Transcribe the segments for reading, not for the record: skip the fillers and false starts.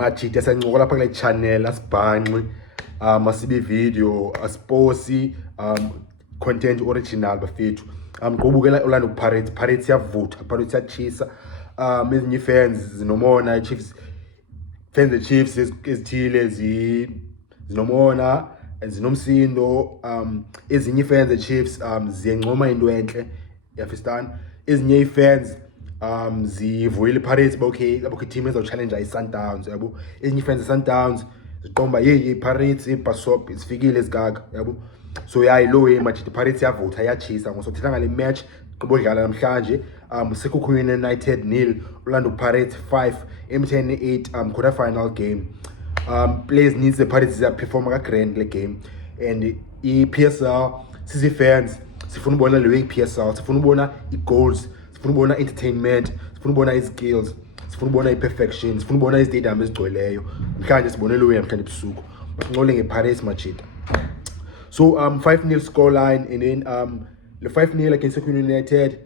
majita sancokola lapha kule channel asibhanqi masibe video asiposi content original bafethu qobukela Orlando Pirates yavutha, Pirates yachisa ezinye fans zinomona Chiefs fans the Chiefs ezithile zinomona zinomsindo ezinye fans the Chiefs ziyencoma into enhle yafistan ezinye fans zivuyile Pirates okay team ezochallenge iSundowns yabo ezinye fans iSundowns ziqomba ye Pirates ibasop isifikile ezigaga yabo so lo way match Pirates yavutha yachisa ngosothetha ngale match qobodlala namhlanje Sekhukhune United 0 Orlando Pirates 5 M10 8 quarter final game players needs the Pirates perform ka grand le game and PSL sisi fans sifuna ubona le way PSL sifuna ubona goals sifuna ubona entertainment sifuna ubona skills sifuna ubona perfection sifuna ubona istadium ezigcweleyo mhlanje sibone lo way namhlanje ebusuku basinqole ngePirates machita so 5-0 score line and then the 5-0 against Sekhukhune United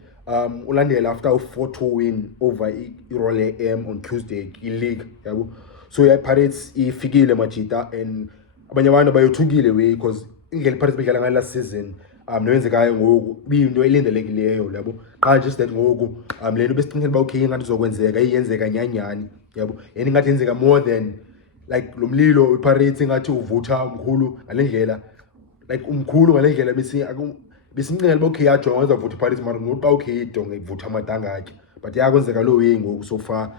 ulandela after a 4-2 win over Irole M on Tuesday in league yabo so Pirates ifikile machita and abanye abantu bayothukile way because indlela Pirates bedlala ngayo last season nowenzekayo ngoku biyinto elindelekileyo yabo qha just that ngoku lento besiqinisele ba okay ngathi uzokwenzeka iyenzeka nyanyani yabo and ngathi yenzeka more than like lo mlilo iPirates ngathi uvutha umkhulu ngalendlela like umkhulu ngalendlela besinqinela ba okay yajonga uzavutha iPirates mara ngoba okay idonge ivutha amadanga akhe but yakwenzeka lo way ngoku so far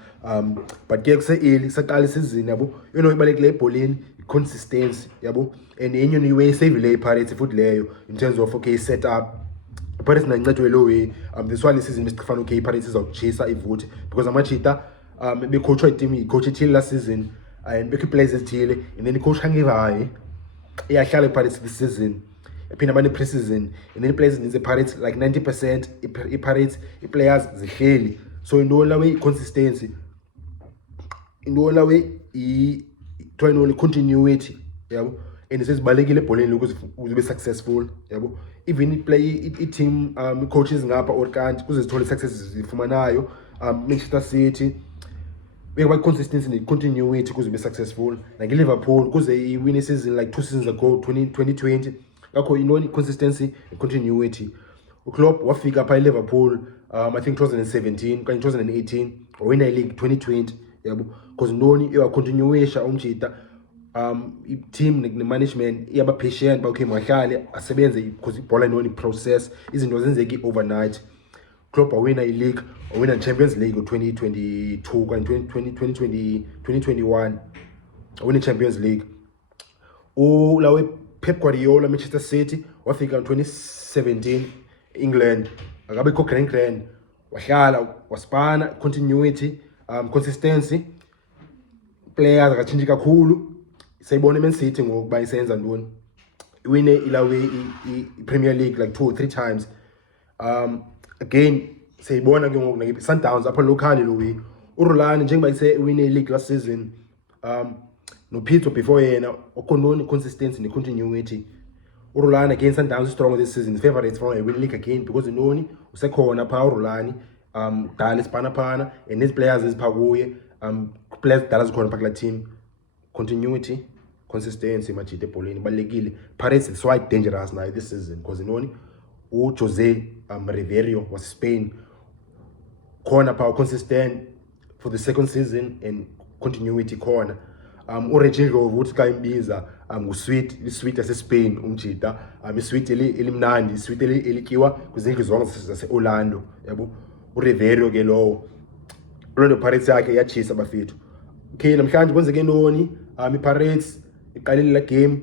but ke kuse saqala isizini yabo ibalekile ebholini consistency yabo and enye way save le Pirates futhi leyo in terms of okay set up Pirates nancedwe lo way this one season besifana okay Pirates izawuchisa ivuthe because amachita becoachwa team coach ithile last season and bekhe players ethile and then coach hangivaye iyahlala Pirates this season ephinda abane pre-season and then players needs Pirates like 90% Pirates players zihleli so into la way consistency into la way try no continuity yabo and sesibalekile ebholeni ukuthi ube successful yabo even play team coaches ngapha or kanti kuze sithole success zifumanayo Manchester City bekuba consistency ne continuity kuze ube successful like Liverpool kuze iwin season like 2 seasons ago 2020 ngakho consistency and continuity uClopp wafika pha eLiverpool I think 2017 kanye 2018 win league 2020 yabo because iwa continuation umjita team ne-management iyaba patient ba okay mahlale asebenze because ibhola process izinto zenzeki overnight Klopp win league win Champions League 2022 kanye 2021 win Champions League lawe Pep Guardiola Manchester City wafika 2017 England akabe ko grand wahlala waspana continuity consistency players akachinji kakhulu sayibona Man City ngokuba isenza ntoni win ilawe Premier League like 2 or 3 times again sayibona ke ngoku like Sundowns apha locally lo way uRolani njengoba ise win league last season no Peter before yena okononi consistency ne continuity uRolani against Sundowns strong this season favorites for a win league again because noni usekhona pha uRolani dala isiphana and these players ezipha kuye players dala zikhona pha kula team continuity consistency majite ebholeni balekile Pirates is quite dangerous now this season because noni Jose Riveiro was Spain corner power consistent for the second season and continuity corner uRegillo uthi ka imbiza sweet ase Spain umjita sweet elimnandi sweet elikiwa kuzindlu zonke zase Orlando yabo uRiveiro ke lo Orlando Pirates yakhe yachisa bafethu okay namhlanje kwenzeke noni iPirates iqalile la game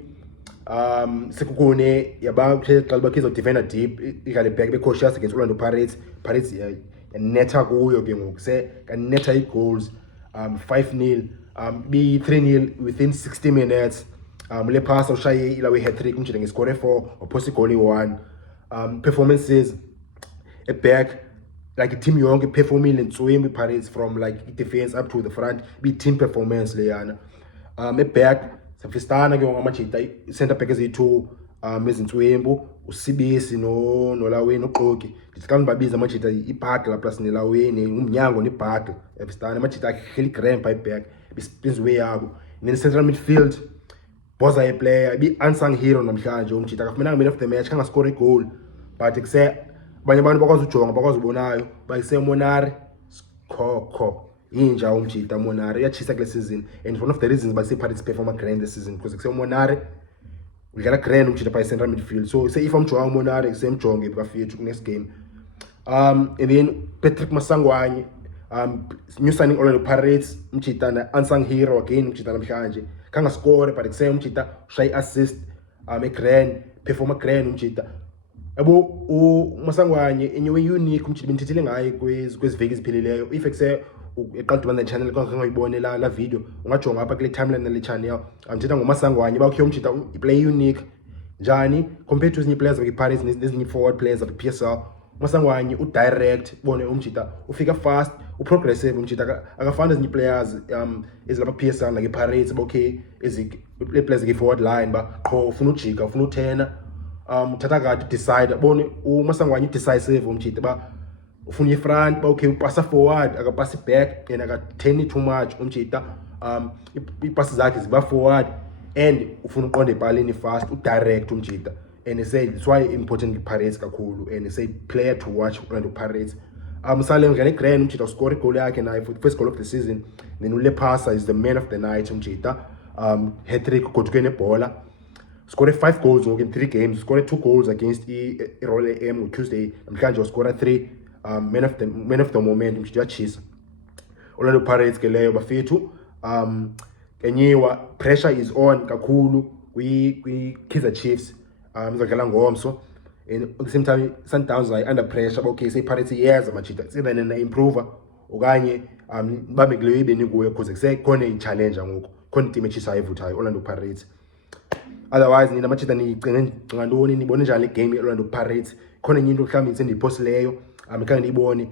Sekhukhune yabaqala bakhiza defender deep idlale back be cautious against Orlando Pirates yanetha kuyo ke ngoku se kanetha goals 5-0 be 3-0 within 60 minutes Lepasa ushaye ilawe hat-trick umjida ngescore 4 waphosa goal 1 performances a back like team yonke performing in Pirates from like defense up to the front be team performance leyana a back safistana ke ngamajita center back eziyi2 ezinswembu uSibisi nolaweni uqoki ndisikani babiza amajita iBhagla plus nelaweni umnyango neBhagla safistana amajita ahleli grand by back bispinziwe yabo. And then central midfield boza a player be unsung hero namhlanje umjita akafumenanga man of the match kanga score a goal, but kuse abanye abantu bakwazi ujonga bakwazi ubonayo bayise Monare kho inja umjita Monare uyachisa kule season, and one of the reasons bayise Pirates perform grand this season because kuse Monare udlala grand umjita by central midfield. So say if amjonga Monare kuse mjonge bafethu next game. And then Patrick Masangwanye, new signing Orlando Pirates, mchita na unsung hero again mchita namhlanje kanga score, but kuse mchita shy assist a grand perform grand mchita yabo Masangwanye enye unique mchita bentithile ngaye kweziveki ezipheleleyo. If kuse eqala udibana channel kangangayibone la video ungajonga apha kule timeline le channel amthetha ngoMasangwanye bakho umchita play unique njani compared to ezinye players like Pirates nezinye forward players like PSL. Masangwanye udirect bone umjita ufika fast uprogressive umjita akafana ezinye players ezilapha PSL like Pirates okay le players like forward line ba qho ufuna ujika ufuna uthena uthatha kade decide bone uMasangwanye decisive umjita ba ufuna ifront ba okay upasa forward akapasa back and akatheni too much umjita ipasi zakhe ziba forward and ufuna uqonda ebhaleni fast udirect umjita. And he said it's why important Pirates kakhulu, and he said player to watch Orlando Pirates. Salem ngale grand umjita score goal yakhe nayo for the first goal of the season. Then Lepasa is the man of the night umjita. Hat-trick kodukene bola. Scored 5 goals in 3 games. Scored 2 goals against Role M on Tuesday. Namhlanje scored 3. Man of the moment umjita chisa. Orlando Pirates ke leyo bafethu. Kenyiwa pressure is on kakhulu kwi Kaizer Chiefs. Izodlala ngomso, and at the same time Sundowns are under pressure. Okay, say Pirates yes amachita sibe nena improver okanye babe kuleyo ibeni kuwe because kusekhona i-challenge ngoku khona team echisa evuthayo Orlando Pirates. Otherwise nina machita nicinge ngantoni nibone njani le game Orlando Pirates? Khona enye into mhlawumbe sendiyipostileyo khange ndiyibone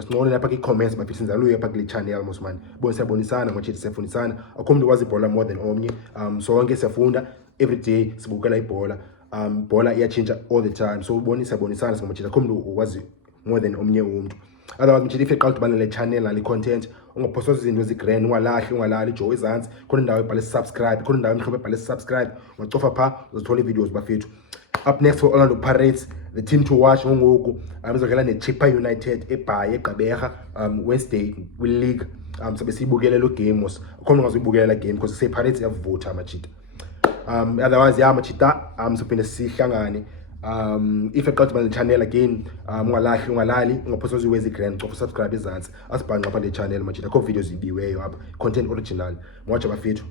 sinqone lapha kwi-comments baphi sinzaluyo apha kule channel mosman bone siyabonisana ngochitha siyafundisana akho mntu wazi ibhola more than omnye sonke siyafunda every day sibukela ibhola. Bola iyachinja all the time, so siyabonisana singomachita akho mntu ukwazi more than omnye umuntu. Otherwise mchita if eqala udibana le channel nale content ungaphoswa izinto ezigrand ungalali ijo ezantsi khona indawo ebhale subscribe, khona indawo emhlophe ebhale subscribe ungacofa phaa uzothola ii-videos bafethu. Up next for Orlando Pirates, the team to watch ngoku izodlala ne-Chippa United eBhayi eGqeberha Wednesday kwi-league. Sabe siyibukele lo game mos akho mntu ongazuyibukela la game because Pirates iyavutha machita. Otherwise machita sophinde sihlangane if eqala udibana le-channel again ungalali ungaphoswa ziwezi grand cofa subscribe ezantsi asibhanqa apha le channel machita akho videos ibiweyo apha content original mwatsha bafethu.